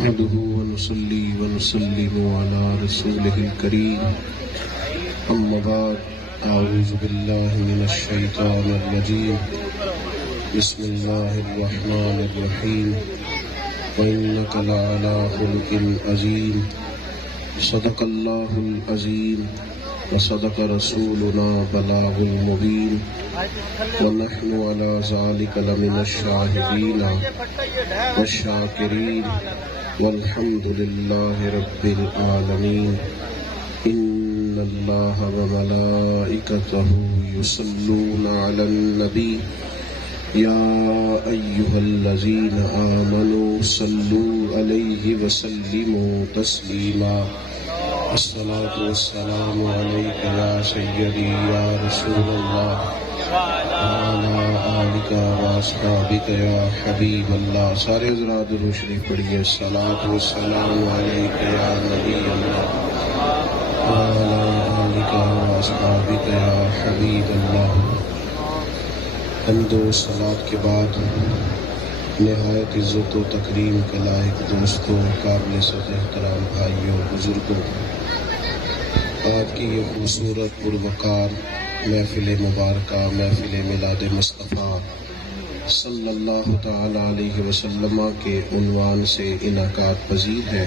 نحمده ونصلي ونسلم على رسوله الكريم أما بعد أعوذ بالله من الشيطان الرجيم بسم الله الرحمن الرحيم وإنك لعلى خلق عظيم صدق الله العظيم وصدق رسولنا بلاغ المبين ونحن على ذلك لمن الشاهدين والشاكرين والحمد لله رب العالمين إن الله وملائكته يصلون على النبي يا أيها الذين آمنوا صلوا عليه وسلموا تسليما الصلاة والسلام عليك يا سيدي يا رسول الله وعلى آلك وأصحابك يا حبيب الله. سارے حضرات درود شریف پڑھیے. الصلاة والسلام عليك يا نبي الله وعلى آلك وأصحابك يا حبيب الله. حمد و صلاۃ کے بعد نہایت عزت و تکریم کے لائق دوستوں، قابل صدر احترام بھائیوں، بزرگوں، آج کی یہ خوبصورت پروقار محفل مبارکہ، محفل میلاد مصطفیٰ صلی اللہ تعالی علیہ وسلم کے عنوان سے انعقاد پذیر ہے.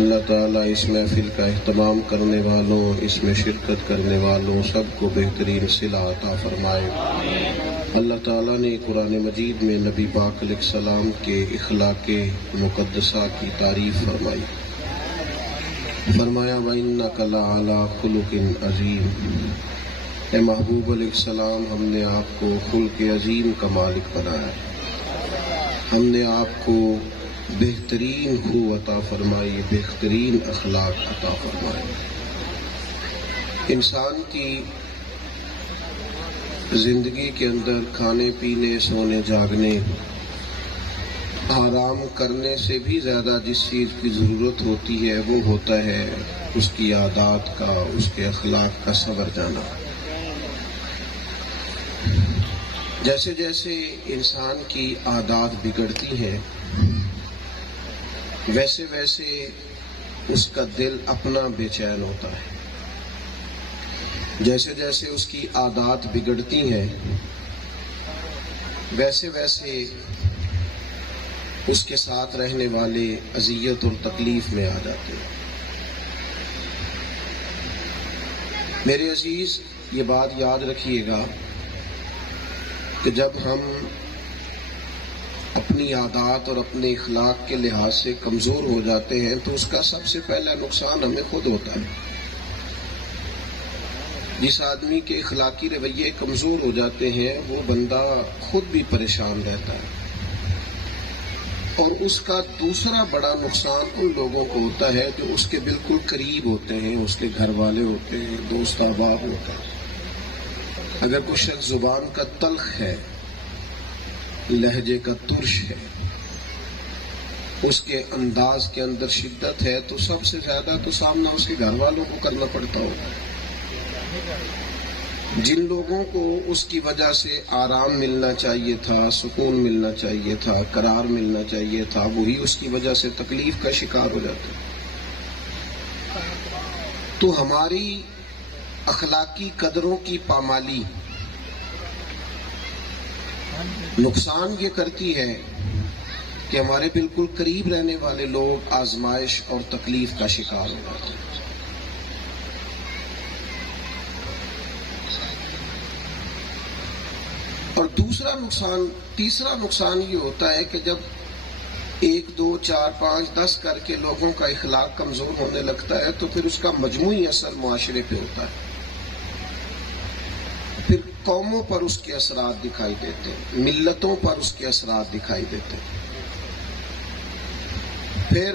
اللہ تعالیٰ اس محفل کا اہتمام کرنے والوں، اس میں شرکت کرنے والوں سب کو بہترین صلہ عطا فرمائے. اللہ تعالیٰ نے قرآن مجید میں نبی پاک علیہ السلام کے اخلاق مقدسہ کی تعریف فرمائی. فرمایا وَإِنَّكَ لَعَلَىٰ خُلُقٍ عَظِيمٍ. اے محبوب علیہ السلام، ہم نے آپ کو خلق عظیم کا مالک بنایا. ہم نے آپ کو بہترین خو عطا فرمائی، بہترین اخلاق عطا فرمائی. انسان کی زندگی کے اندر کھانے پینے، سونے جاگنے، آرام کرنے سے بھی زیادہ جس چیز کی ضرورت ہوتی ہے وہ ہوتا ہے اس کی عادات کا، اس کے اخلاق کا سنور جانا. جیسے جیسے انسان کی عادات بگڑتی ہیں ویسے ویسے اس کا دل اپنا بے چین ہوتا ہے. جیسے جیسے اس کی عادات بگڑتی ہیں ویسے ویسے اس کے ساتھ رہنے والے اذیت اور تکلیف میں آ جاتے ہیں. میرے عزیز، یہ بات یاد رکھیے گا کہ جب ہم اپنی عادات اور اپنے اخلاق کے لحاظ سے کمزور ہو جاتے ہیں تو اس کا سب سے پہلا نقصان ہمیں خود ہوتا ہے. جس آدمی کے اخلاقی رویے کمزور ہو جاتے ہیں وہ بندہ خود بھی پریشان رہتا ہے، اور اس کا دوسرا بڑا نقصان ان لوگوں کو ہوتا ہے جو اس کے بالکل قریب ہوتے ہیں، اس کے گھر والے ہوتے ہیں، دوست احباب ہوتے ہیں. اگر کوئی شخص زبان کا تلخ ہے، لہجے کا ترش ہے، اس کے انداز کے اندر شدت ہے، تو سب سے زیادہ تو سامنا اس کے گھر والوں کو کرنا پڑتا ہوگا. جن لوگوں کو اس کی وجہ سے آرام ملنا چاہیے تھا، سکون ملنا چاہیے تھا، قرار ملنا چاہیے تھا، وہی اس کی وجہ سے تکلیف کا شکار ہو جاتے. تو ہماری اخلاقی قدروں کی پامالی نقصان یہ کرتی ہے کہ ہمارے بالکل قریب رہنے والے لوگ آزمائش اور تکلیف کا شکار ہو جاتے ہیں. اور تیسرا نقصان یہ ہوتا ہے کہ جب 1 2 4 5 10 کر کے لوگوں کا اخلاق کمزور ہونے لگتا ہے تو پھر اس کا مجموعی اثر معاشرے پہ ہوتا ہے. پھر قوموں پر اس کے اثرات دکھائی دیتے ہیں، ملتوں پر اس کے اثرات دکھائی دیتے ہیں. پھر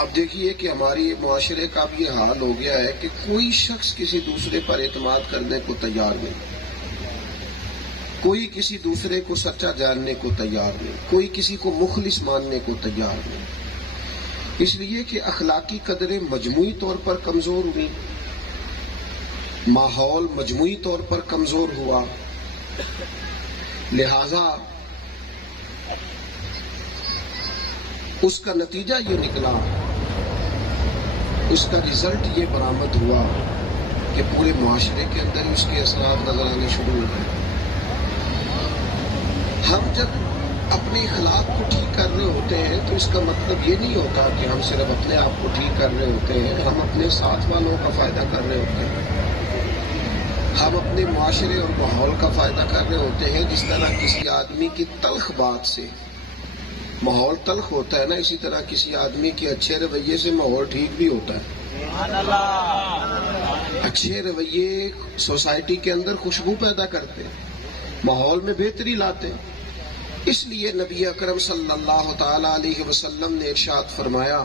اب دیکھیے کہ ہماری معاشرے کا بھی یہ حال ہو گیا ہے کہ کوئی شخص کسی دوسرے پر اعتماد کرنے کو تیار نہیں، کوئی کسی دوسرے کو سچا جاننے کو تیار نہیں، کوئی کسی کو مخلص ماننے کو تیار نہیں. اس لیے کہ اخلاقی قدریں مجموعی طور پر کمزور ہوئی، ماحول مجموعی طور پر کمزور ہوا، لہذا اس کا نتیجہ یہ نکلا، اس کا رزلٹ یہ برآمد ہوا کہ پورے معاشرے کے اندر اس کے اثرات نظر آنے شروع ہو گئے۔ ہم جب اپنے اخلاق کو ٹھیک کر رہے ہوتے ہیں تو اس کا مطلب یہ نہیں ہوتا کہ ہم صرف اپنے آپ کو ٹھیک کر رہے ہوتے ہیں، ہم اپنے ساتھ والوں کا فائدہ کر رہے ہوتے ہیں، ہم اپنے معاشرے اور ماحول کا فائدہ کر رہے ہوتے ہیں۔ جس طرح کسی آدمی کی تلخ بات سے ماحول تلخ ہوتا ہے نا، اسی طرح کسی آدمی کے اچھے رویے سے ماحول ٹھیک بھی ہوتا ہے۔ اچھے رویے سوسائٹی کے اندر خوشبو پیدا کرتے ہیں، ماحول میں بہتری لاتے ہیں۔ اس لیے نبی اکرم صلی اللہ تعالی علیہ وسلم نے ارشاد فرمایا،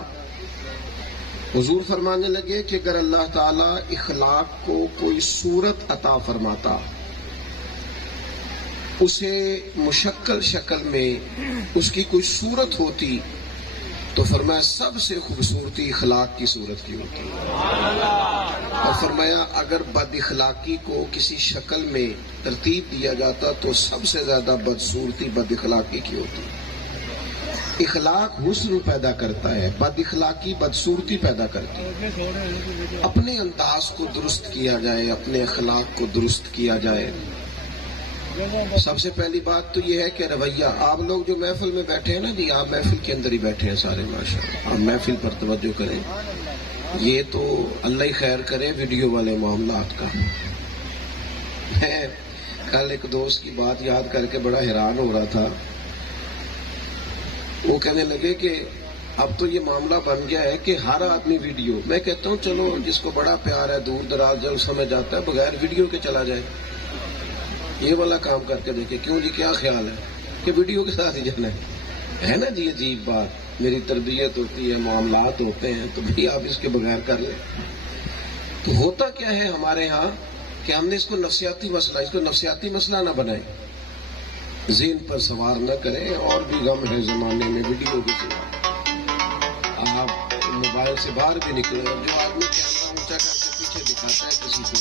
حضور فرمانے لگے کہ اگر اللہ تعالی اخلاق کو کوئی صورت عطا فرماتا، اسے مشکل شکل میں اس کی کوئی صورت ہوتی، تو فرمایا سب سے خوبصورتی اخلاق کی صورت کی ہوتی، اور فرمایا اگر بد اخلاقی کو کسی شکل میں ترتیب دیا جاتا تو سب سے زیادہ بدصورتی بد اخلاقی کی ہوتی۔ اخلاق حسن پیدا کرتا ہے، بد اخلاقی بدصورتی پیدا کرتی ہے۔ اپنے انداز کو درست کیا جائے، اپنے اخلاق کو درست کیا جائے۔ سب سے پہلی بات تو یہ ہے کہ رویہ، آپ لوگ جو محفل میں بیٹھے ہیں نا جی، آپ محفل کے اندر ہی بیٹھے ہیں سارے، ماشاءاللہ آپ محفل پر توجہ کریں۔ یہ تو اللہ ہی خیر کرے ویڈیو والے معاملات کا۔ میں کل ایک دوست کی بات یاد کر کے بڑا حیران ہو رہا تھا۔ وہ کہنے لگے کہ اب تو یہ معاملہ بن گیا ہے کہ ہر آدمی ویڈیو، میں کہتا ہوں چلو جس کو بڑا پیار ہے، دور دراز جب سمجھ آتا ہے، بغیر ویڈیو کے چلا جائے، یہ والا کام کر کے دیکھیں۔ کیوں جی، کیا خیال ہے کہ ویڈیو کے ساتھ ہی جانا ہے نا جی؟ عجیب بات، میری تربیت ہوتی ہے، معاملات ہوتے ہیں، تو بھی آپ اس کے بغیر کر لیں۔ تو ہوتا کیا ہے ہمارے ہاں کہ ہم نے اس کو نفسیاتی مسئلہ نہ بنائیں، ذہن پر سوار نہ کریں۔ اور بھی غم ہے زمانے میں ویڈیو کے سوا، آپ موبائل سے باہر بھی نکلے، اور جو آدمی کیمرہ اونچا کر کے پیچھے دکھاتا ہے کسی کو،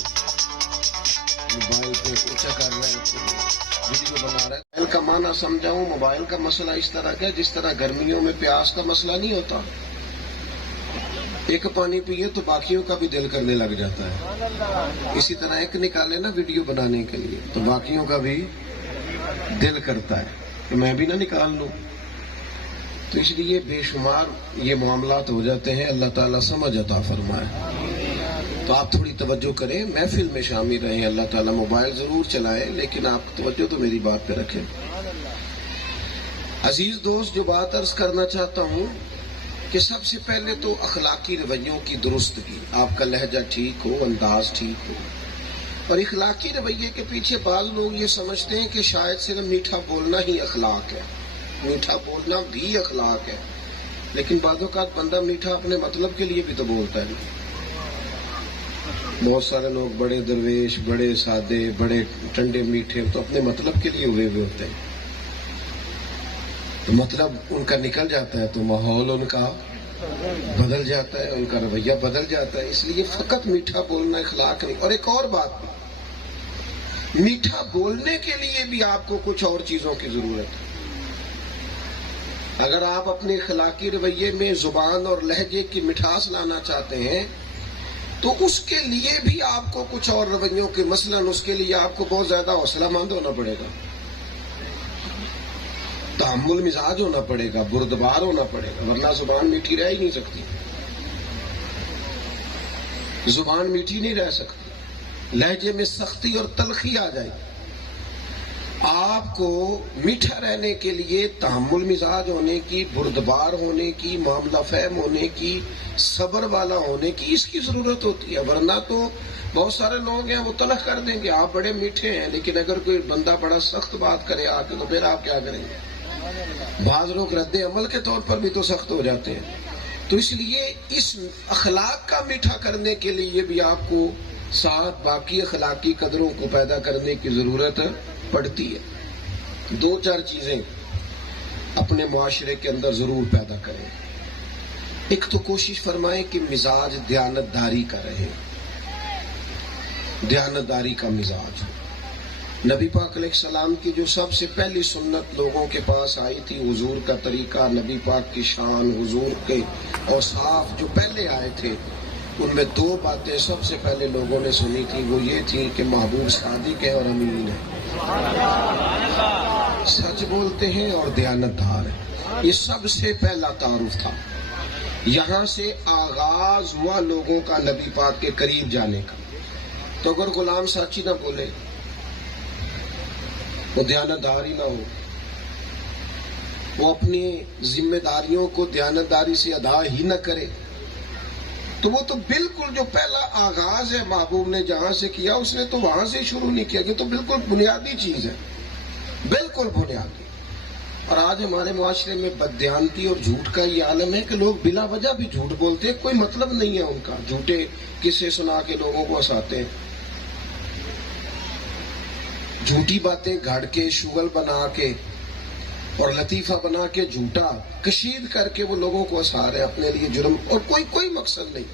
موبائل پہ اونچا کر رہا ہے، ویڈیو بنا رہا ہے۔ موبائل کا معنی سمجھاؤں، موبائل کا مسئلہ اس طرح کا ہے جس طرح گرمیوں میں پیاس کا مسئلہ نہیں ہوتا، ایک پانی پیے تو باقیوں کا بھی دل کرنے لگ جاتا ہے، اسی طرح ایک نکالے نا ویڈیو بنانے کے لیے تو باقیوں کا بھی دل کرتا ہے کہ میں بھی نہ نکال لوں۔ تو اس لیے بے شمار یہ معاملات ہو جاتے ہیں۔ اللہ تعالیٰ سمجھ عطا فرمائے۔ تو آپ تھوڑی توجہ کریں، محفل میں شامل رہیں۔ اللہ تعالیٰ موبائل ضرور چلائیں لیکن آپ توجہ تو میری بات پہ رکھیں۔ عزیز دوست، جو بات عرض کرنا چاہتا ہوں کہ سب سے پہلے تو اخلاقی رویوں کی درستگی، آپ کا لہجہ ٹھیک ہو، انداز ٹھیک ہو۔ اور اخلاقی رویے کے پیچھے بعض لوگ یہ سمجھتے ہیں کہ شاید صرف میٹھا بولنا ہی اخلاق ہے، میٹھا بولنا بھی اخلاق ہے، لیکن بعض اوقات بندہ میٹھا اپنے مطلب کے لیے بھی تو بولتا ہے۔ بہت سارے لوگ بڑے درویش، بڑے سادے، بڑے ٹھنڈے میٹھے تو اپنے مطلب کے لیے ہوئے ہوتے ہیں، تو مطلب ان کا نکل جاتا ہے تو ماحول ان کا بدل جاتا ہے، ان کا رویہ بدل جاتا ہے۔ اس لیے فقط میٹھا بولنا اخلاق نہیں۔ اور ایک اور بات بھی، میٹھا بولنے کے لیے بھی آپ کو کچھ اور چیزوں کی ضرورت ہے۔ اگر آپ اپنے اخلاقی رویے میں زبان اور لہجے کی مٹھاس لانا چاہتے ہیں تو اس کے لیے بھی آپ کو کچھ اور رویوں کے، مثلاً اس کے لیے آپ کو بہت زیادہ حوصلہ مند ہونا پڑے گا، تحمل مزاج ہونا پڑے گا، بردبار ہونا پڑے گا، ورنہ زبان میٹھی رہ ہی نہیں سکتی، زبان میٹھی نہیں رہ سکتی، لہجے میں سختی اور تلخی آ جائے۔ آپ کو میٹھا رہنے کے لیے تحمل مزاج ہونے کی، بردبار ہونے کی، معاملہ فہم ہونے کی، صبر والا ہونے کی، اس کی ضرورت ہوتی ہے، ورنہ تو بہت سارے لوگ ہیں وہ تلخ کر دیں گے، آپ بڑے میٹھے ہیں لیکن اگر کوئی بندہ بڑا سخت بات کرے آ کے تو پھر آپ کیا کریں گے؟ بعض لوگ رد عمل کے طور پر بھی تو سخت ہو جاتے ہیں۔ تو اس لیے اس اخلاق کا میٹھا کرنے کے لیے بھی آپ کو ساتھ باقی اخلاقی قدروں کو پیدا کرنے کی ضرورت پڑتی ہے۔ دو چار چیزیں اپنے معاشرے کے اندر ضرور پیدا کریں۔ ایک تو کوشش فرمائیں کہ مزاج دیانت داری کا رہے، دیانت داری کا مزاج ہو۔ نبی پاک علیہ السلام کی جو سب سے پہلی سنت لوگوں کے پاس آئی تھی، حضور کا طریقہ، نبی پاک کی شان، حضور کے اوصاف جو پہلے آئے تھے، ان میں دو باتیں سب سے پہلے لوگوں نے سنی تھی، وہ یہ تھی کہ محبوب صادق ہے اور امین ہے، سچ بولتے ہیں اور دیانتدار ہے۔ یہ سب سے پہلا تعارف تھا، یہاں سے آغاز ہوا لوگوں کا نبی پاک کے قریب جانے کا۔ تو اگر غلام سچی نہ بولے، وہ دیانتداری نہ ہو، وہ اپنی ذمہ داریوں کو دیانتداری سے ادا ہی نہ کرے، تو وہ تو بالکل جو پہلا آغاز ہے محبوب نے جہاں سے کیا، اس نے تو وہاں سے شروع نہیں کیا، یہ تو بالکل بنیادی چیز ہے، بالکل بنیادی۔ اور آج ہمارے معاشرے میں بددیانتی اور جھوٹ کا یہ عالم ہے کہ لوگ بلا وجہ بھی جھوٹ بولتے ہیں، کوئی مطلب نہیں ہے ان کا، جھوٹے قصے سنا کے لوگوں کو ہنساتے ہیں، جھوٹی باتیں گھڑ کے، شغل بنا کے اور لطیفہ بنا کے، جھوٹا کشید کر کے وہ لوگوں کو ہنسا رہے ہیں اپنے لیے جرم، اور کوئی مقصد نہیں،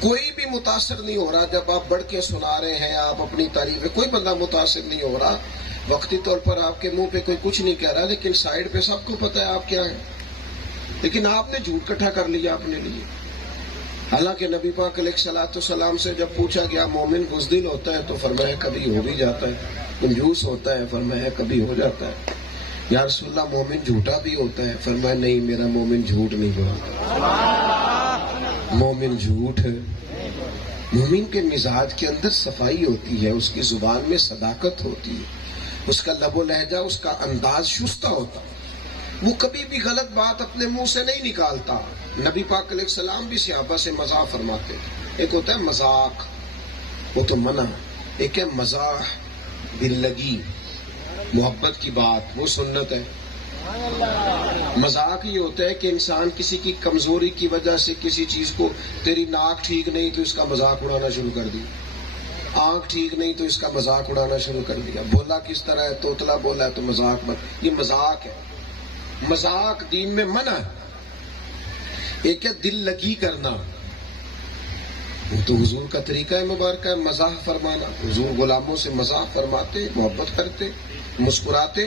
کوئی بھی متاثر نہیں ہو رہا۔ جب آپ بڑھ کے سنا رہے ہیں آپ اپنی تعریف، کوئی بندہ متاثر نہیں ہو رہا، وقتی طور پر آپ کے منہ پہ کوئی کچھ نہیں کہہ رہا، لیکن سائیڈ پہ سب کو پتہ ہے آپ کیا ہیں، لیکن آپ نے جھوٹ اکٹھا کر لیا اپنے لیے۔ حالانکہ نبی پاک علیہ السلام سے جب پوچھا گیا مومن بزدل ہوتا ہے تو فرمایا کبھی ہو بھی جاتا ہے، کنجوس ہوتا ہے فرمایا کبھی ہو جاتا ہے، یا رسول اللہ مومن جھوٹا بھی ہوتا ہے، فرمایا نہیں میرا مومن جھوٹ نہیں بولتا، مومن جھوٹ ہے۔ مومن کے مزاج کے اندر صفائی ہوتی ہے، اس کی زبان میں صداقت ہوتی ہے، اس کا لب و لہجہ، اس کا انداز شستہ ہوتا، وہ کبھی بھی غلط بات اپنے منہ سے نہیں نکالتا۔ نبی پاک علیہ السلام بھی صحابہ سے مزاح فرماتے تھے، ایک ہوتا ہے مذاق، وہ تو منع، ایک ہے مزاح، دل لگی، محبت کی بات، وہ سنت ہے۔ مذاق یہ ہوتا ہے کہ انسان کسی کی کمزوری کی وجہ سے کسی چیز کو، تیری ناک ٹھیک نہیں تو اس کا مذاق اڑانا شروع کر دی، آنکھ ٹھیک نہیں تو اس کا مذاق اڑانا شروع کر دیا، بولا کس طرح ہے، توتلا بولا ہے تو مذاق بن، یہ مذاق ہے۔ مذاق دین میں منع ہے۔ ایک ہے دل لگی کرنا، وہ تو حضور کا طریقہ ہے مبارکہ ہے، مزاح فرمانا، حضور غلاموں سے مزاح فرماتے، محبت کرتے، مسکراتے۔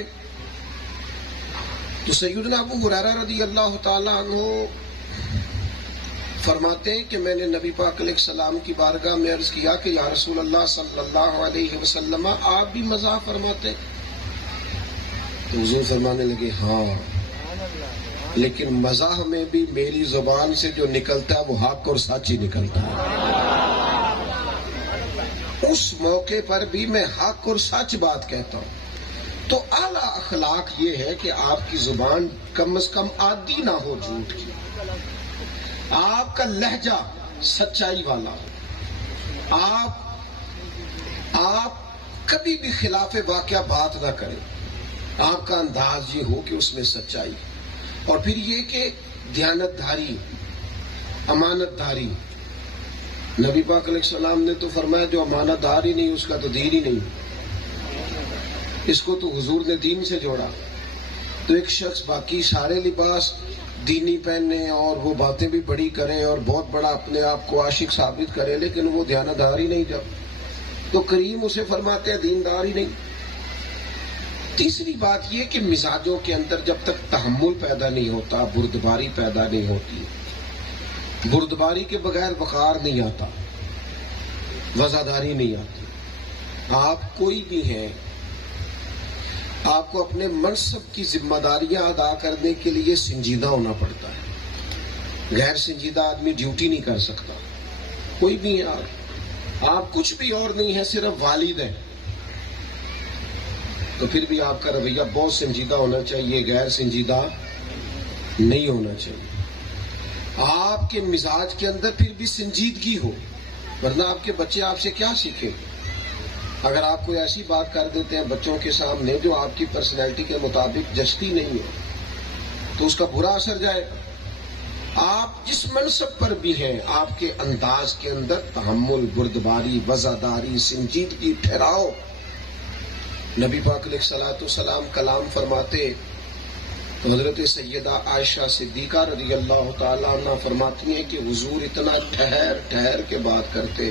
تو سیدنا ابو ہریرہ رضی اللہ تعالی عنہ فرماتے ہیں کہ میں نے نبی پاک علیہ السلام کی بارگاہ میں عرض کیا کہ یا رسول اللہ صلی اللہ علیہ وسلم آپ بھی مزاح فرماتے؟ تو حضور فرمانے لگے ہاں، لیکن مزاح میں بھی میری زبان سے جو نکلتا ہے وہ حق اور سچ ہی نکلتا ہے، اس موقع پر بھی میں حق اور سچ بات کہتا ہوں۔ تو اعلیٰ اخلاق یہ ہے کہ آپ کی زبان کم از کم عادی نہ ہو جھوٹ کی، آپ کا لہجہ سچائی والا ہو، آپ کبھی بھی خلاف واقعہ بات نہ کریں، آپ کا انداز یہ ہو کہ اس میں سچائی، اور پھر یہ کہ دیانت داری، امانت داری۔ نبی پاک علیہ السلام نے تو فرمایا جو امانت دار ہی نہیں اس کا تو دین ہی نہیں، اس کو تو حضور نے دین سے جوڑا۔ تو ایک شخص باقی سارے لباس دینی پہنے اور وہ باتیں بھی بڑی کرے اور بہت بڑا اپنے آپ کو عاشق ثابت کرے، لیکن وہ دیانت دار ہی نہیں، جب تو کریم اسے فرماتے ہیں دیندار ہی نہیں۔ تیسری بات یہ کہ مزاجوں کے اندر جب تک تحمل پیدا نہیں ہوتا، بردباری پیدا نہیں ہوتی، بردباری کے بغیر وقار نہیں آتا، وزاداری نہیں آتی۔ آپ کوئی بھی ہیں، آپ کو اپنے منصب کی ذمہ داریاں ادا کرنے کے لیے سنجیدہ ہونا پڑتا ہے، غیر سنجیدہ آدمی ڈیوٹی نہیں کر سکتا۔ کوئی بھی ہیں آپ کچھ بھی اور نہیں ہیں، صرف والد ہیں، تو پھر بھی آپ کا رویہ بہت سنجیدہ ہونا چاہیے، غیر سنجیدہ نہیں ہونا چاہیے۔ آپ کے مزاج کے اندر پھر بھی سنجیدگی ہو، ورنہ آپ کے بچے آپ سے کیا سیکھیں؟ اگر آپ کوئی ایسی بات کر دیتے ہیں بچوں کے سامنے جو آپ کی پرسنالٹی کے مطابق جچتی نہیں ہے تو اس کا برا اثر جائے گا۔ آپ جس منصب پر بھی ہیں، آپ کے انداز کے اندر تحمل، بردباری، وزاداری، سنجیدگی، ٹھہراؤ۔ نبی پاک علیہ السلام کلام فرماتے تو حضرت سیدہ عائشہ صدیقہ رضی اللہ تعالیٰ عنہ فرماتی ہیں کہ حضور اتنا ٹھہر ٹھہر کے بات کرتے،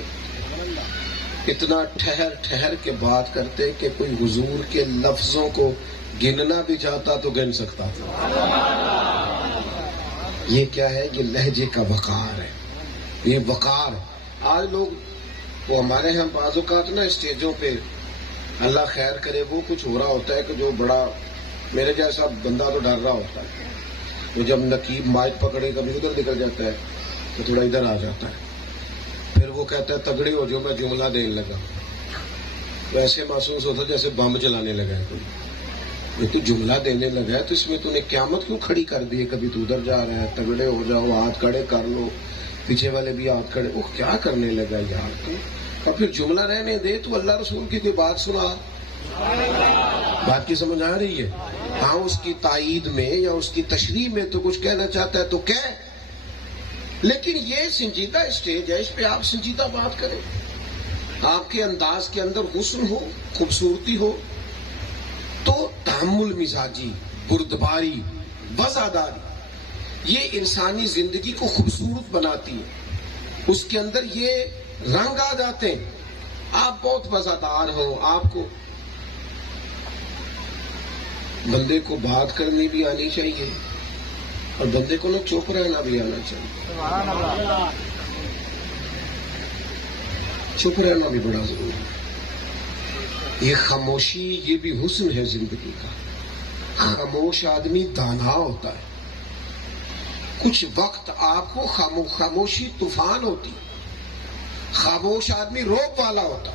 اتنا ٹھہر ٹھہر کے بات کرتے کہ کوئی حضور کے لفظوں کو گننا بھی چاہتا تو گن سکتا تھا. یہ کیا ہے؟ یہ لہجے کا وقار ہے. یہ وقار آج لوگ وہ ہمارے ہاں بعض اوقات نا اسٹیجوں پہ اللہ خیر کرے وہ کچھ ہو رہا ہوتا ہے کہ جو بڑا میرے جیسا بندہ تو ڈر رہا ہوتا ہے. وہ جب نقیب مائک پکڑے کبھی ادھر نکل جاتا ہے تو تھوڑا ادھر آ جاتا ہے. پھر وہ کہتا ہے تگڑے ہو جو میں جملہ دینے لگا. ویسے محسوس ہوتا جیسے بم چلانے لگا ہے کوئی. یہ تو جملہ دینے لگا ہے تو اس میں تو نے قیامت کیوں کھڑی کر دی ہے؟ کبھی تو ادھر جا رہا ہے، تگڑے ہو جاؤ، ہاتھ کھڑے کر لو، پیچھے والے بھی ہاتھ کھڑے. وہ کیا کرنے لگا یار تو؟ اور پھر جملہ رہنے دے تو اللہ رسول کی کوئی بات سنا. بات کی سمجھ آ رہی ہے؟ ہاں اس کی تائید میں یا اس کی تشریح میں تو کچھ کہنا چاہتا ہے تو کہہ، لیکن یہ سنجیدہ اسٹیج ہے، اس پہ آپ سنجیدہ بات کریں. آپ کے انداز کے اندر حسن ہو، خوبصورتی ہو تو تحمل مزاجی، بردباری، وفاداری یہ انسانی زندگی کو خوبصورت بناتی ہے. اس کے اندر یہ رنگ آ جاتے ہیں. آپ بہت وفادار ہوں، آپ کو بندے کو بات کرنی بھی آنی چاہیے اور بندے کو نا چپ رہنا بھی آنا چاہیے. چپ رہنا بھی بڑا ضروری ہے. یہ خاموشی یہ بھی حسن ہے زندگی کا. خاموش آدمی دانا ہوتا ہے. کچھ وقت آپ کو خاموشی طوفان ہوتی. خاموش آدمی روب والا ہوتا.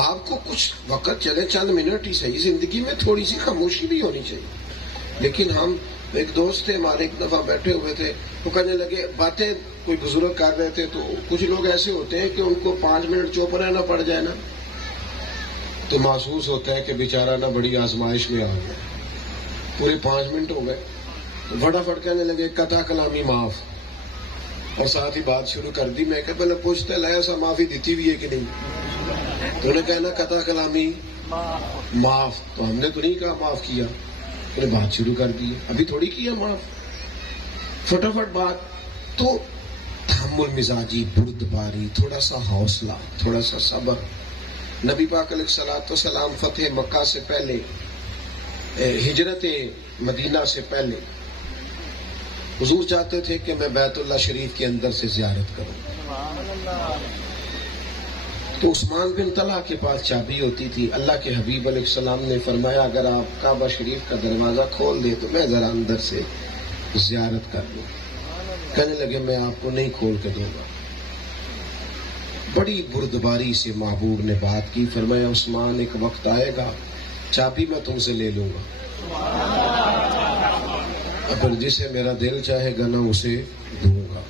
آپ کو کچھ وقت چلے چند منٹ ہی صحیح زندگی میں تھوڑی سی خاموشی بھی ہونی چاہیے. لیکن ہم ایک دوست تھے ہمارے، ایک دفعہ بیٹھے ہوئے تھے، وہ کہنے لگے باتیں کوئی بزرگ کر رہے تھے تو کچھ لوگ ایسے ہوتے ہیں کہ ان کو 5 منٹ چپ رہنا پڑ جائے نا تو محسوس ہوتا ہے کہ بیچارہ نا بڑی آزمائش میں آ گیا. پورے 5 منٹ ہو گئے تو فٹافٹ کہنے لگے قطع کلامی معاف، اور ساتھ ہی بات شروع کر دی. میں کہ پہلے پوچھتے لے ایسا معافی دیتی ہوئی ہے کہ نہیں؟ تو انہیں کہنا قطع کلامی معاف. تو ہم نے تو نہیں کہا معاف کیا، انہیں بات شروع کر دی. ابھی تھوڑی کیا معاف، فٹافٹ بات. تو تحمل مزاجی، بردباری، تھوڑا سا حوصلہ، تھوڑا سا صبر. نبی پاک علیہ الصلوۃ والسلام فتح مکہ سے پہلے، ہجرت مدینہ سے پہلے حضور چاہتے تھے کہ میں بیت اللہ شریف کے اندر سے زیارت کروں. تو عثمان بن طلحہ کے پاس چابی ہوتی تھی. اللہ کے حبیب علیہ السلام نے فرمایا اگر آپ کعبہ شریف کا دروازہ کھول دیں تو میں ذرا اندر سے زیارت کر لوں. کہنے لگے میں آپ کو نہیں کھول کے دوں گا. بڑی بردباری سے محبوب نے بات کی. فرمایا عثمان ایک وقت آئے گا چابی میں تم سے لے لوں گا، اگر جسے میرا دل چاہے گا نا اسے دوں گا.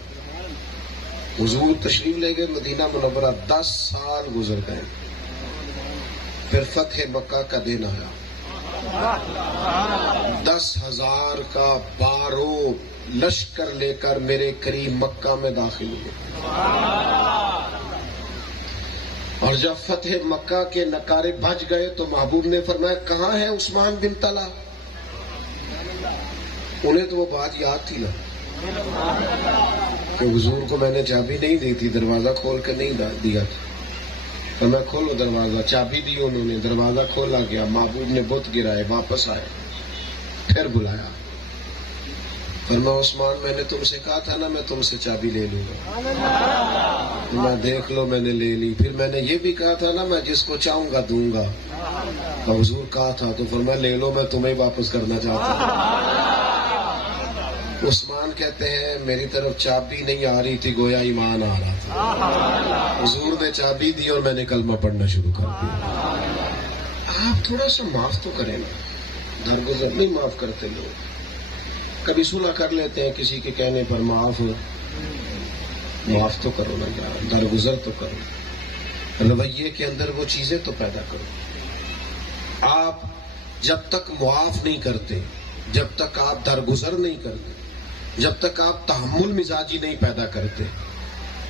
حضور تشریف لے گئے مدینہ منورہ. 10 سال گزر گئے. پھر فتح مکہ کا دن آیا. 10,000 کا بارو لشکر لے کر میرے قریب مکہ میں داخل ہوئے. اور جب فتح مکہ کے نکارے بج گئے تو محبوب نے فرمایا کہاں ہے عثمان بن طلحہ؟ انہیں تو وہ بات یاد تھی نا کہ حضور کو میں نے چابی نہیں دی تھی، دروازہ کھول کے نہیں دیا تھا. تو میں کھولو دروازہ. چابی دی انہوں نے، دروازہ کھولا گیا. محبوب نے بت گرائے، واپس آئے، پھر بلایا. فرمایا عثمان میں نے تم سے کہا تھا نا میں تم سے چابی لے لوں گا، میں دیکھ لو میں نے لے لی. پھر میں نے یہ بھی کہا تھا نا میں جس کو چاہوں گا دوں گا. اور حضور کہا تھا تو فرمایا لے لو، میں تمہیں واپس کرنا چاہتا ہوں. عثمان کہتے ہیں میری طرف چابی نہیں آ رہی تھی، گویا ایمان آ رہا تھا. حضور نے چابی دی اور میں نے کلمہ پڑھنا شروع کر دیا. آپ تھوڑا سا معاف تو کریں نا. درگزر نہیں معاف کرتے لوگ. کبھی صلح کر لیتے ہیں کسی کے کہنے پر، معاف تو کرو نا یار. درگزر تو کرو. رویے کے اندر وہ چیزیں تو پیدا کرو. آپ جب تک معاف نہیں کرتے، جب تک آپ درگزر نہیں کرتے، جب تک آپ تحمل مزاجی نہیں پیدا کرتے،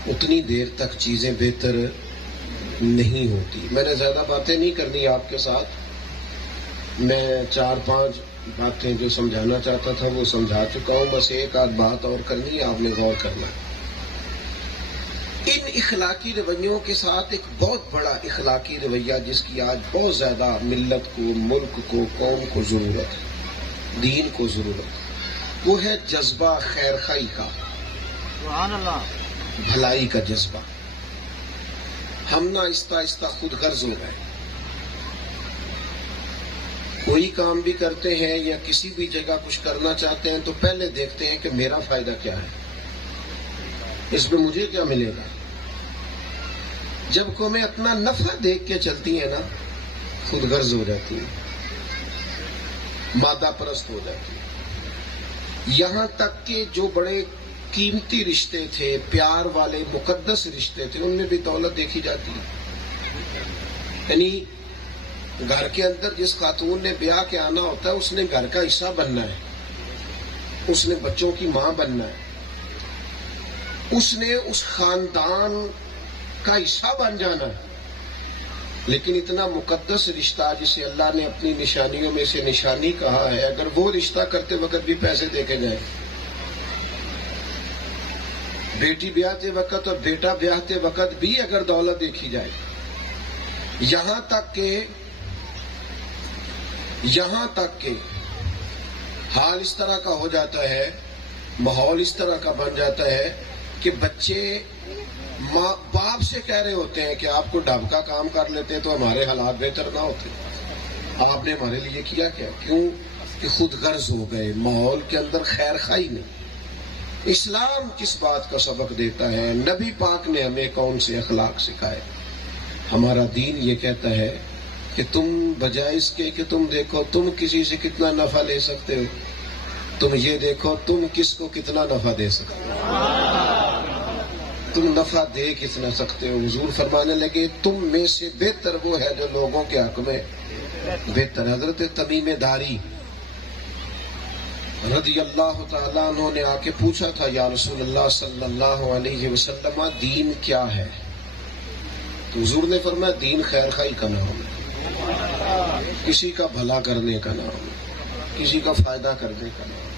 اتنی دیر تک چیزیں بہتر نہیں ہوتی. میں نے زیادہ باتیں نہیں کرنی آپ کے ساتھ. میں 4-5 باتیں جو سمجھانا چاہتا تھا وہ سمجھا چکا ہوں. بس ایک آدھ بات اور کرنی ہے، آپ نے غور کرنا ہے. ان اخلاقی رویوں کے ساتھ ایک بہت بڑا اخلاقی رویہ جس کی آج بہت زیادہ ملت کو، ملک کو، قوم کو ضرورت ہے، دین کو ضرورت، وہ ہے جذبہ خیر خواہی کا، سبحان اللہ، بھلائی کا جذبہ۔ ہم نہ آہستہ آہستہ خود غرض ہو گئے، کوئی کام بھی کرتے ہیں یا کسی بھی جگہ کچھ کرنا چاہتے ہیں تو پہلے دیکھتے ہیں کہ میرا فائدہ کیا ہے، اس میں مجھے کیا ملے گا۔ جب قومیں اپنا نفع دیکھ کے چلتی ہیں نا، خود غرض ہو جاتی ہیں، مادہ پرست ہو جاتی ہیں۔ یہاں تک کہ جو بڑے قیمتی رشتے تھے، پیار والے مقدس رشتے تھے، ان میں بھی دولت دیکھی جاتی ہے۔ یعنی گھر کے اندر جس خاتون نے بیاہ کے آنا ہوتا ہے، اس نے گھر کا حصہ بننا ہے، اس نے بچوں کی ماں بننا ہے، اس نے اس خاندان کا حصہ بن جانا ہے۔ لیکن اتنا مقدس رشتہ جسے اللہ نے اپنی نشانیوں میں سے نشانی کہا ہے، اگر وہ رشتہ کرتے وقت بھی پیسے دیکھے جائیں، بیٹی بیاہتے وقت اور بیٹا بیاہتے وقت بھی اگر دولت دیکھی جائے، یہاں تک کہ حال اس طرح کا ہو جاتا ہے، ماحول اس طرح کا بن جاتا ہے کہ بچے ماں باپ سے کہہ رہے ہوتے ہیں کہ آپ کو ڈب کا کام کر لیتے تو ہمارے حالات بہتر نہ ہوتے، آپ نے ہمارے لیے کیا کیا؟ کیوں کہ خود غرض ہو گئے، ماحول کے اندر خیر خواہی نہیں۔ اسلام کس بات کا سبق دیتا ہے؟ نبی پاک نے ہمیں کون سے اخلاق سکھائے؟ ہمارا دین یہ کہتا ہے کہ تم بجائے اس کے کہ تم دیکھو تم کسی سے کتنا نفع لے سکتے ہو، تم یہ دیکھو تم کس کو کتنا نفع دے سکتے ہو، تم نفع دے کتنا سکتے ہو۔ حضور فرمانے لگے تم میں سے بہتر وہ ہے جو لوگوں کے حق میں بہتر۔ حضرت تمیم داری رضی اللہ تعالیٰ عنہ نے آ کے پوچھا تھا، یا رسول اللہ صلی اللہ علیہ وسلم، دین کیا ہے؟ تو حضور نے فرمایا دین خیر خواہی کا نام ہے، کسی کا بھلا کرنے کا نام ہے، کسی کا فائدہ کرنے کا نام ہے۔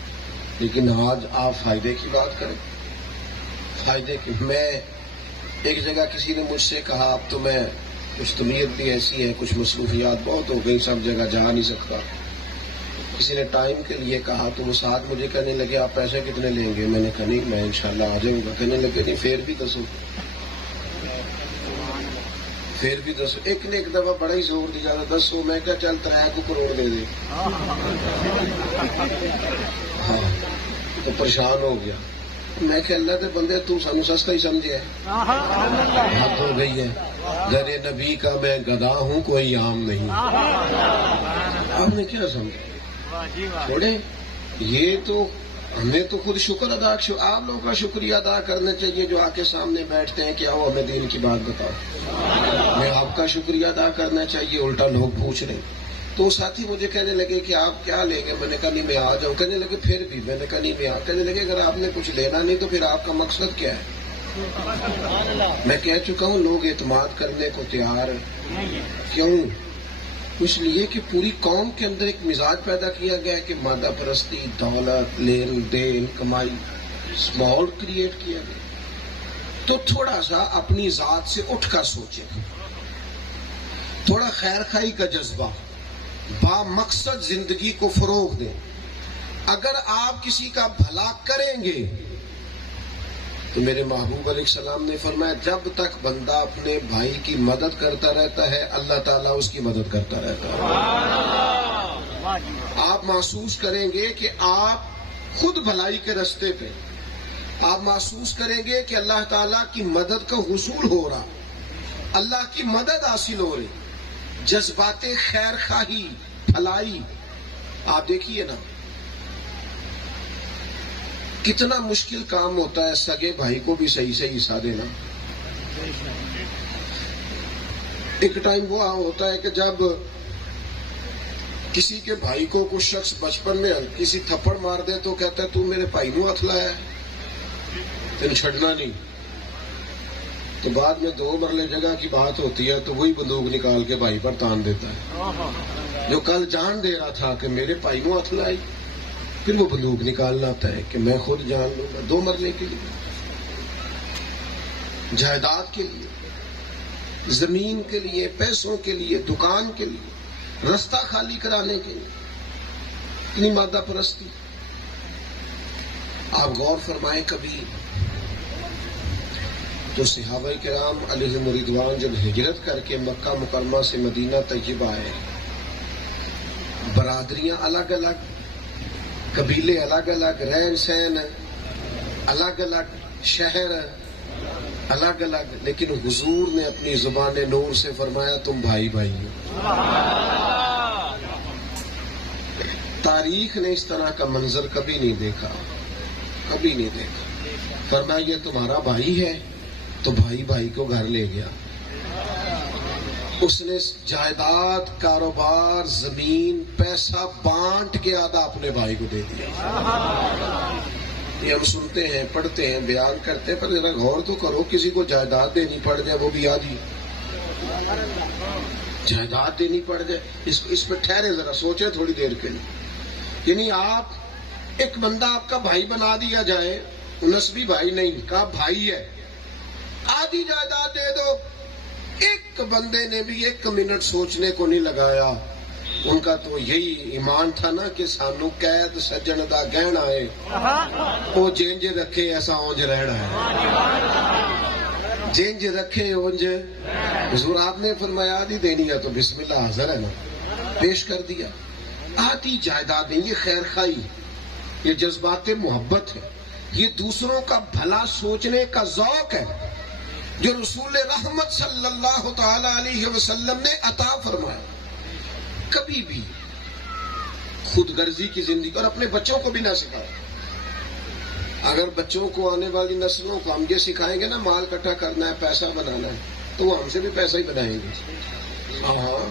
لیکن آج آپ فائدے کی بات کریں، فائدے کی۔ میں ایک جگہ کسی نے مجھ سے کہا اب تو میں کچھ طبیعت بھی ایسی ہے، کچھ مصروفیات بہت ہو گئی، سب جگہ جا نہیں سکتا۔ کسی نے ٹائم کے لیے کہا تو وہ ساتھ مجھے کہنے لگے آپ پیسے کتنے لیں گے؟ میں نے کہا نہیں میں انشاءاللہ آ جاؤں گا۔ کہنے لگے نہیں پھر بھی دسو، پھر بھی دسو۔ ایک نے ایک دفعہ بڑا ہی زور دیا تھا دسو، میں کہا چل 3 کروڑ دے دے۔ ہاں تو پریشان ہو گیا۔ میں کہ اللہ کے بندے تو سانو سستا ہی سمجھے ہے، حد ہو گئی ہے، در نبی کا میں گدا ہوں کوئی عام نہیں۔ آپ نے کیا سمجھا؟ چھوڑے یہ تو ہمیں تو خود شکر ادا، آپ لوگوں کا شکریہ ادا کرنا چاہیے جو آ کے سامنے بیٹھتے ہیں کہ آؤ ہمیں دین کی بات بتاؤ۔ میں آپ کا شکریہ ادا کرنا چاہیے، الٹا لوگ پوچھ رہے۔ تو ساتھی مجھے کہنے لگے کہ آپ کیا لیں گے؟ میں نے کہا نہیں میں آ جاؤں۔ کہنے لگے پھر بھی؟ میں نے کہا نہیں میں کہنے لگے اگر آپ نے کچھ لینا نہیں تو پھر آپ کا مقصد کیا ہے؟ میں کہہ چکا ہوں لوگ اعتماد کرنے کو تیار کیوں؟ اس لیے کہ پوری قوم کے اندر ایک مزاج پیدا کیا گیا ہے کہ مادہ پرستی، دولت، لین دین، کمائی، ماحول کریٹ کیا گیا۔ تو تھوڑا سا اپنی ذات سے اٹھ کر سوچیں، تھوڑا خیر خواہی کا جذبہ، با مقصد زندگی کو فروغ دیں۔ اگر آپ کسی کا بھلا کریں گے تو میرے محبوب علیہ السلام نے فرمایا جب تک بندہ اپنے بھائی کی مدد کرتا رہتا ہے اللہ تعالیٰ اس کی مدد کرتا رہتا ہے۔ آپ محسوس کریں گے کہ آپ خود بھلائی کے راستے پہ، آپ محسوس کریں گے کہ اللہ تعالیٰ کی مدد کا حصول ہو رہا، اللہ کی مدد حاصل ہو رہی، جذبات خیر خواہی، بھلائی۔ آپ دیکھیے نا کتنا مشکل کام ہوتا ہے سگے بھائی کو بھی صحیح سے حصہ دینا۔ ایک ٹائم وہ ہوتا ہے کہ جب کسی کے بھائی کو کچھ شخص بچپن میں کسی تھپڑ مار دے تو کہتا ہے تو میرے بھائی نو ہاتھ لایا ہے، تین چھڑنا نہیں۔ تو بعد میں 2 مرلے جگہ کی بات ہوتی ہے تو وہی بندوق نکال کے بھائی پر تان دیتا ہے جو کل جان دے رہا تھا کہ میرے بھائی نو ہاتھ لائی، پھر وہ بندوق نکالنا آتا ہے کہ میں خود جان لوں گا 2 مرلے کے لیے۔ جائیداد کے لیے، زمین کے لیے، پیسوں کے لیے، دکان کے لیے، رستہ خالی کرانے کے لیے، اتنی مادہ پرستی. آپ غور فرمائیں کبھی تو صحابہ کرام علیہم رضوان جب ہجرت کر کے مکہ مکرمہ سے مدینہ طیبہ آئے، برادریاں الگ الگ، قبیلے الگ الگ، رہن سہن الگ الگ، شہر الگ الگ، لیکن حضور نے اپنی زبان نور سے فرمایا تم بھائی بھائی ہو. تاریخ نے اس طرح کا منظر کبھی نہیں دیکھا، کبھی نہیں دیکھا. فرمایا یہ تمہارا بھائی ہے تو بھائی بھائی کو گھر لے گیا. اس نے جائیداد، کاروبار، زمین، پیسہ بانٹ کے آدھا اپنے بھائی کو دے دیا. یہ ہم سنتے ہیں، پڑھتے ہیں، بیان کرتے ہیں، پر ذرا غور تو کرو، کسی کو جائیداد دینی پڑ جائے وہ بھی آدھی جائیداد دینی پڑ جائے، اس پہ ٹھہرے، ذرا سوچیں تھوڑی دیر کے لیے. یعنی آپ ایک بندہ آپ کا بھائی بنا دیا جائے، نسبی بھائی نہیں، کا بھائی ہے، آدھی جائیداد دے دو. ایک بندے نے بھی ایک منٹ سوچنے کو نہیں لگایا. ان کا تو یہی ایمان تھا نا کہ سانو قید سجن دا گہنا ہے، وہ جنج رکھے ایسا اونج رہنا ہے، جنج رکھے اونج. حضور آپ نے فرمایا آدھی دینی ہے تو بسم اللہ حاضر ہے نا، پیش کر دیا. آدھی جائیداد نہیں، یہ خیر خواہی، یہ جذبات محبت ہے، یہ دوسروں کا بھلا سوچنے کا ذوق ہے جو رسول رحمت صلی اللہ تعالی علیہ وسلم نے عطا فرمایا. کبھی بھی خود غرضی کی زندگی، اور اپنے بچوں کو بھی نہ سکھاؤ. اگر بچوں کو، آنے والی نسلوں کو ہم یہ سکھائیں گے نا مال اکٹھا کرنا ہے، پیسہ بنانا ہے، تو وہ ہم سے بھی پیسہ ہی بنائیں گے. ہاں،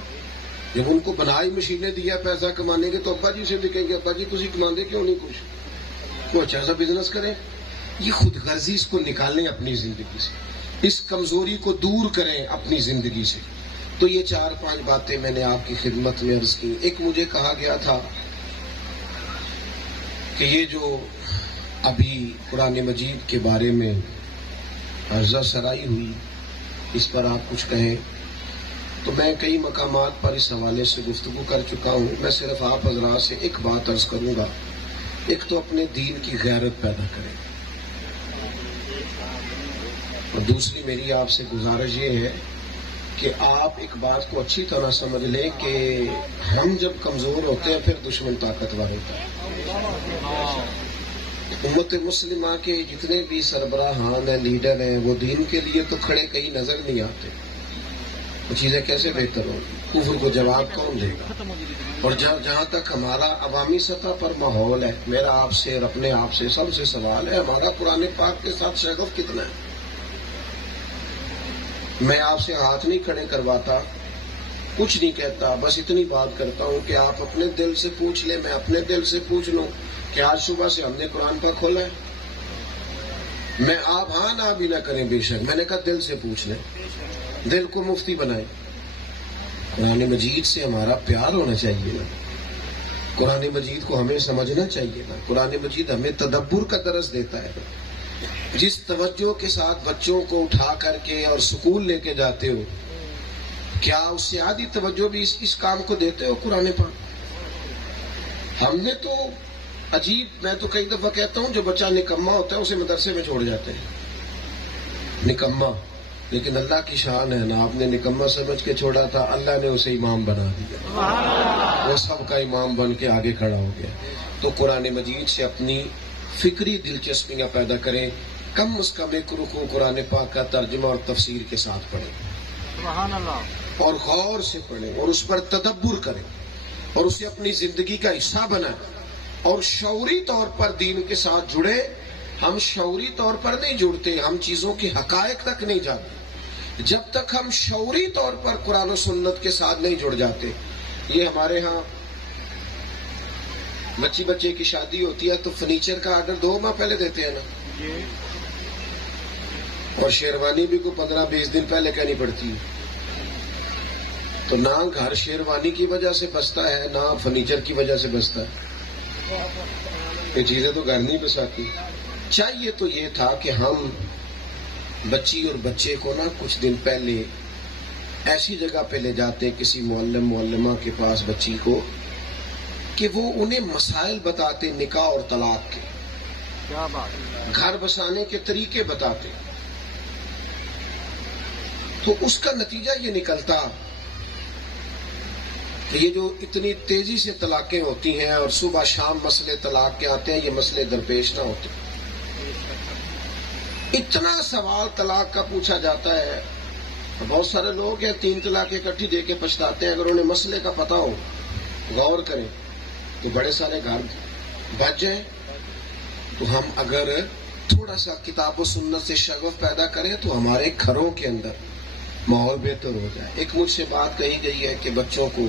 جب ان کو بنائی مشینیں دیا پیسہ کمانے کے، تو ابا جی سے بھی کہیں گے ابا جی تسی کماندے کیوں نہیں کچھ، کوئی اچھا سا بزنس کریں. یہ خود غرضی اس کو نکالیں اپنی زندگی سے، اس کمزوری کو دور کریں اپنی زندگی سے. تو یہ 4-5 باتیں میں نے آپ کی خدمت میں عرض کی. ایک مجھے کہا گیا تھا کہ یہ جو ابھی قرآن مجید کے بارے میں عرضہ سرائی ہوئی، اس پر آپ کچھ کہیں. تو میں کئی مقامات پر اس حوالے سے گفتگو کر چکا ہوں. میں صرف آپ حضرات سے ایک بات عرض کروں گا. ایک تو اپنے دین کی غیرت پیدا کریں، اور دوسری میری آپ سے گزارش یہ ہے کہ آپ ایک بات کو اچھی طرح سمجھ لیں کہ ہم جب کمزور ہوتے ہیں پھر دشمن طاقتور ہوتا ہے. امت مسلمہ کے جتنے بھی سربراہان ہیں، لیڈر ہیں، وہ دین کے لیے تو کھڑے کہیں نظر نہیں آتے. وہ چیزیں کیسے بہتر ہوگی؟ کفر کو جواب کون دے گا؟ اور جہاں تک ہمارا عوامی سطح پر ماحول ہے، میرا آپ سے اور اپنے آپ سے سب سے سوال ہے، ہمارا قرآن پاک کے ساتھ شغف کتنا ہے؟ میں آپ سے ہاتھ نہیں کھڑے کرواتا، کچھ نہیں کہتا، بس اتنی بات کرتا ہوں کہ آپ اپنے دل سے پوچھ لیں، میں اپنے دل سے پوچھ لوں کہ آج صبح سے ہم نے قرآن پاک کھولا ہے. میں آپ ہاں نہ بھی نہ کریں، بے شک میں نے کہا دل سے پوچھ لیں، دل کو مفتی بنائیں. قرآن مجید سے ہمارا پیار ہونا چاہیے نا، قرآن مجید کو ہمیں سمجھنا چاہیے نا. قرآن مجید ہمیں تدبر کا درس دیتا ہے. جس توجہ کے ساتھ بچوں کو اٹھا کر کے اور سکول لے کے جاتے ہو، کیا اس سے آدھی توجہ بھی اس کام کو دیتے ہو قرآن پاک؟ ہم نے تو عجیب، میں تو کئی دفعہ کہتا ہوں جو بچہ نکما ہوتا ہے اسے مدرسے میں چھوڑ جاتے ہیں، نکما. لیکن اللہ کی شان ہے نا، آپ نے نکما سمجھ کے چھوڑا تھا، اللہ نے اسے امام بنا دیا، وہ سب کا امام بن کے آگے کھڑا ہو گیا. تو قرآن مجید سے اپنی فکری دلچسپیاں پیدا کریں. کم از کم ایک رکوع قرآن پاک کا ترجمہ اور تفسیر کے ساتھ پڑھیں، سبحان اللہ، اور غور سے پڑھیں اور اس پر تدبر کریں اور اسے اپنی زندگی کا حصہ بنائیں اور شعوری طور پر دین کے ساتھ جڑیں. ہم شعوری طور پر نہیں جڑتے، ہم چیزوں کے حقائق تک نہیں جاتے جب تک ہم شعوری طور پر قرآن و سنت کے ساتھ نہیں جڑ جاتے. یہ ہمارے ہاں بچے کی شادی ہوتی ہے تو فرنیچر کا آرڈر 2 ماہ پہلے دیتے ہیں نا، اور شیروانی بھی کو 15-20 دن پہلے کہنی پڑتی ہے. تو نہ گھر شیروانی کی وجہ سے بستا ہے، نہ فرنیچر کی وجہ سے بستا ہے. یہ چیزیں تو گھر نہیں بساتی. چاہیے تو یہ تھا کہ ہم بچی اور بچے کو نا کچھ دن پہلے ایسی جگہ پہ لے جاتے کسی معلم معلمہ کے پاس بچی کو کہ وہ انہیں مسائل بتاتے نکاح اور طلاق کے، کیا بات، گھر بسانے کے طریقے بتاتے. تو اس کا نتیجہ یہ نکلتا کہ یہ جو اتنی تیزی سے طلاقیں ہوتی ہیں اور صبح شام مسئلے طلاق کے آتے ہیں، یہ مسئلے درپیش نہ ہوتے. اتنا سوال طلاق کا پوچھا جاتا ہے. بہت سارے لوگ ہیں 3 طلاق اکٹھی دے کے پچھتاتے ہیں. اگر انہیں مسئلے کا پتہ ہو، غور کریں تو بڑے سارے گھر بچ جائیں. تو ہم اگر تھوڑا سا کتاب و سنت سے شغف پیدا کریں تو ہمارے گھروں کے اندر ماحول بہتر ہو جائے. ایک مجھ سے بات کہی گئی ہے کہ بچوں کو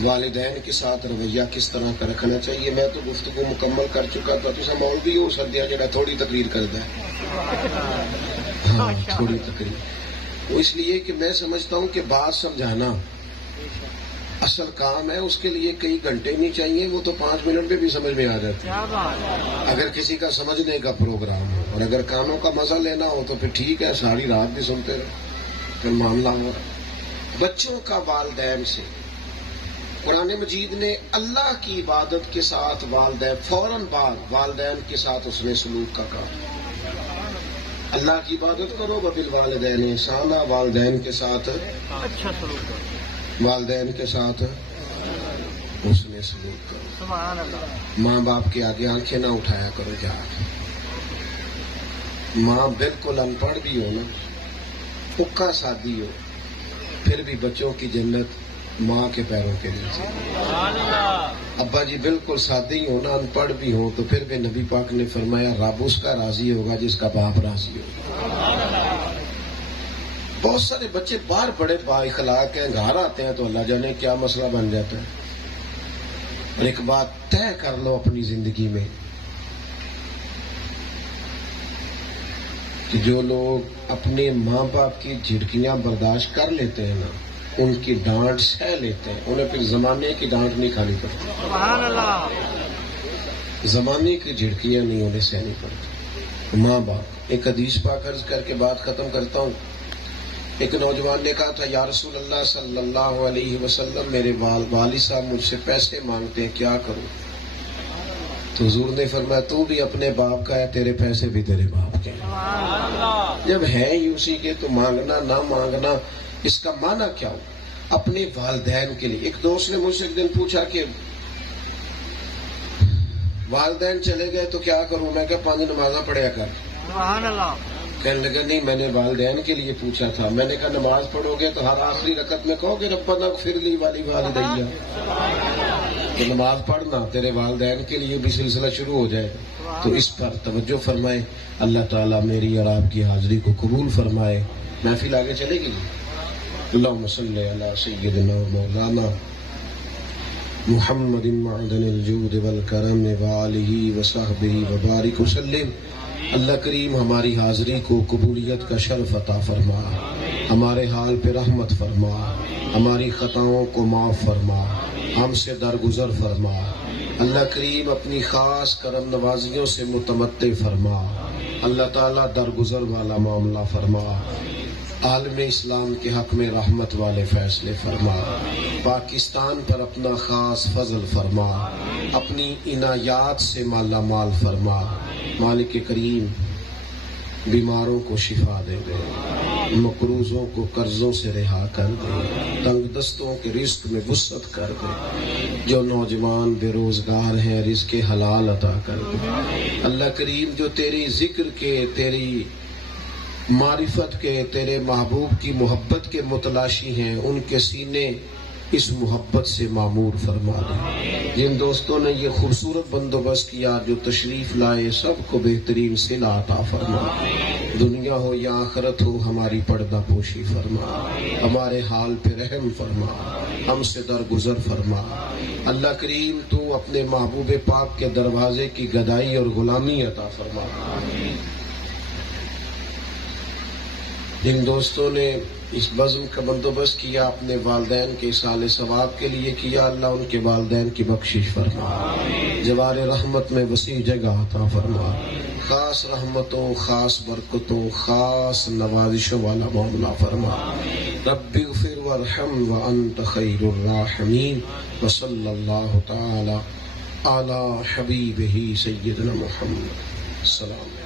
والدین کے ساتھ رویہ کس طرح کا رکھنا چاہیے. میں تو گفتگو مکمل کر چکا تھا. تو ماحول بھی ہو سکتا ہے جڑا تھوڑی تقریر کرتا ہے. ہاں تھوڑی تقریر. وہ اس لیے کہ میں سمجھتا ہوں کہ بات سمجھانا اصل کام ہے. اس کے لیے کئی گھنٹے نہیں چاہیے. وہ تو 5 منٹ میں بھی سمجھ میں آ جاتی ہے اگر کسی کا سمجھنے کا پروگرام ہو. اور اگر کانوں کا مزہ لینا ہو تو پھر ٹھیک ہے، ساری رات بھی سنتے رہو، پھر معاملہ ہوا. بچوں کا والدین سے قرآن مجید نے اللہ کی عبادت کے ساتھ والدین فوراً بعد والدین کے ساتھ اس نے سلوک کا کہا. اللہ کی عبادت کرو وبالوالدین احسانا، والدین کے ساتھ اچھا سلوک کرو، والدین کے ساتھ اس نے سلوک کرو. سبحان اللہ. ماں باپ کے آگے آنکھیں نہ اٹھایا کرو. جا ماں بالکل ان پڑھ بھی ہو نا، پکا سادی ہو، پھر بھی بچوں کی جنت ماں کے پیروں کے نیچے. ابا جی بالکل سادے ہی ہونا، ان پڑھ بھی ہو، تو پھر بھی نبی پاک نے فرمایا رب اس کا راضی ہوگا جس کا باپ راضی ہوگا. بہت سارے بچے باہر بڑے با اخلاق ہیں، گھر آتے ہیں تو اللہ جانے کیا مسئلہ بن جاتا ہے. اور ایک بات طے کر لو اپنی زندگی میں کہ جو لوگ اپنے ماں باپ کی جھڑکیاں برداشت کر لیتے ہیں نا، ان کی ڈانٹ سہ لیتے ہیں، انہیں پھر زمانے کی ڈانٹ نہیں کھانی پڑتی. سبحان اللہ. زمانے کی جھڑکیاں نہیں انہیں سہنی پڑتی. ماں باپ. ایک حدیث پاک عرض کر کے بات ختم کرتا ہوں. ایک نوجوان نے کہا تھا یا رسول اللہ صلی اللہ علیہ وسلم، میرے والد صاحب مجھ سے پیسے مانگتے ہیں، کیا کروں؟ تو حضور نے فرمایا تو بھی اپنے باپ کا ہے، تیرے پیسے بھی تیرے باپ کے ہیں. جب ہیں ہی اسی کے تو مانگنا نہ مانگنا اس کا معنی کیا ہو؟ اپنے والدین کے لیے. ایک دوست نے مجھ سے ایک دن پوچھا کہ والدین چلے گئے تو کیا کروں؟ میں کہا 5 نمازاں پڑھیا کر. سبحان اللہ. کہنے لگا نہیں میں نے والدین کے لیے پوچھا تھا. میں نے کہا نماز پڑھو گے تو ہر آخری رکعت میں کہو گے ربنا اغفر لی ولوالدی. تو نماز پڑھنا تیرے والدین کے لیے بھی سلسلہ شروع ہو جائے. تو اس پر توجہ فرمائے. اللہ تعالیٰ میری اور آپ کی حاضری کو قبول فرمائے. محفل آگے چلے گی. اللہم صلی علی سیدنا مولانا محمد معدن الجود والکرم وآلہ وصحبہ وبارک وسلم. اللہ کریم ہماری حاضری کو قبولیت کا شرف عطا فرما، ہمارے حال پہ رحمت فرما، ہماری خطاؤں کو معاف فرما، ہم سے درگزر فرما. اللہ کریم اپنی خاص کرم نوازیوں سے متمتع فرما. اللہ تعالیٰ درگزر والا معاملہ فرما. عالم اسلام کے حق میں رحمت والے فیصلے فرما. پاکستان پر اپنا خاص فضل فرما. اپنی عنایات سے مالا مال فرما. مالک کریم بیماروں کو شفا دے دے، مقروضوں کو قرضوں سے رہا کر دے، تنگ دستوں کے رزق میں وسعت کر دے. جو نوجوان بے روزگار ہیں رزق حلال عطا کر دے. اللہ کریم جو تیری ذکر کے، تیری معرفت کے، تیرے محبوب کی محبت کے متلاشی ہیں، ان کے سینے اس محبت سے معمور فرما دے. جن دوستوں نے یہ خوبصورت بندوبست کیا جو تشریف لائے سب کو بہترین صلہ عطا فرما. دنیا ہو یا آخرت ہو ہماری پردہ پوشی فرما. ہمارے حال پہ رحم فرما، ہم سے درگزر فرما. اللہ کریم تو اپنے محبوب پاک کے دروازے کی گدائی اور غلامی عطا فرما. جن دوستوں نے اس بزم کا بندوبست کیا اپنے والدین کے اصال ثواب کے لیے کیا، اللہ ان کے والدین کی بخشش فرما. جوار رحمت میں وسیع جگہ عطا فرما. خاص رحمتوں، خاص برکتوں، خاص نوازشوں والا معاملہ فرما. رب اغفر وارحم وانت خیر الراحمین. وصلی اللہ تعالی علی حبیبہ سیدنا محمد. السلام.